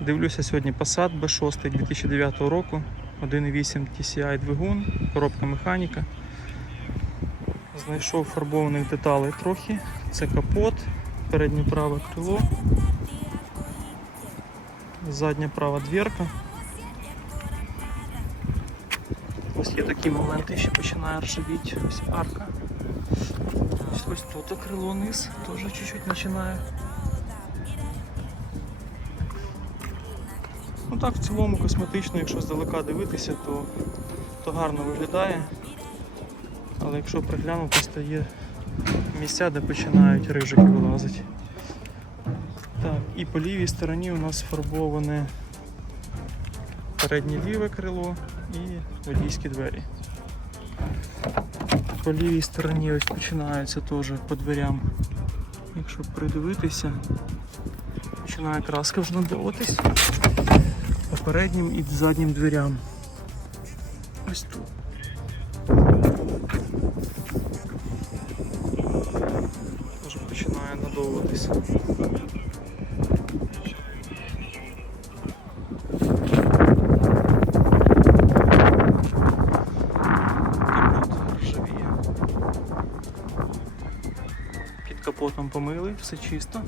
Дивлюся сьогодні Passat B6 2009 року, 1.8 TCI двигун, коробка механіка. Знайшов фарбованих деталей трохи. Це капот, переднє праве крило, задня права дверка. Ось є такі моменти, що починає ржавіти. Ось арка. Ось, ось тут крило низ, теж чуть-чуть починає. Ну так, в цілому косметично, якщо здалека дивитися, то, то гарно виглядає. Але якщо приглянутися, то є місця, де починають рижики вилазити. Так, і по лівій стороні у нас фарбоване переднє ліве крило і водійські двері. По лівій стороні ось починаються теж по дверям. Якщо придивитися, починає краска вже надаватись переднім і заднім дверям. Ось тут. Теж починає надовуватись. Капот. Під капотом помили, все чисто.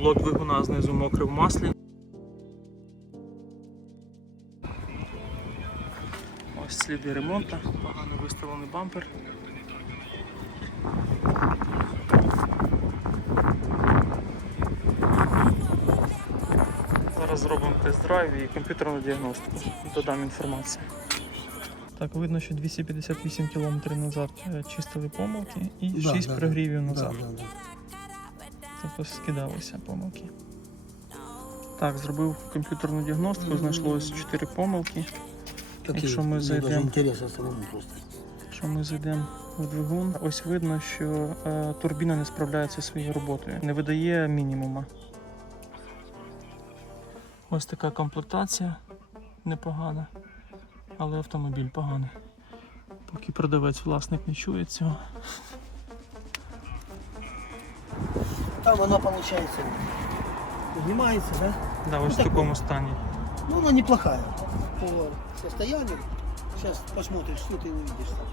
Блок двигуна знизу мокрий в маслі. Ось сліди ремонту, погано виставлений бампер. Зараз зробимо тест-драйв і комп'ютерну діагностику. Додам інформацію. Так, видно, що 258 км назад е, чистили помилки і 6 да, прогрівів назад. да, да. Тобто скидалися помилки. Так, зробив комп'ютерну діагностику, знайшлось 4 помилки. Якщо ми мне зайдем- даже интересно самому просто. Якщо ми зайдемо в двигун, ось видно, що е, турбіна не справляється зі своєю роботою, не видає мінімума. Ось така комплектація непогана, але автомобіль поганий. Поки продавець власник не чує цього. Там она получается поднимается, да? Да, ось в таком такому стане. Ну, она неплохая по состоянию. Сейчас посмотришь, что ты увидишь там.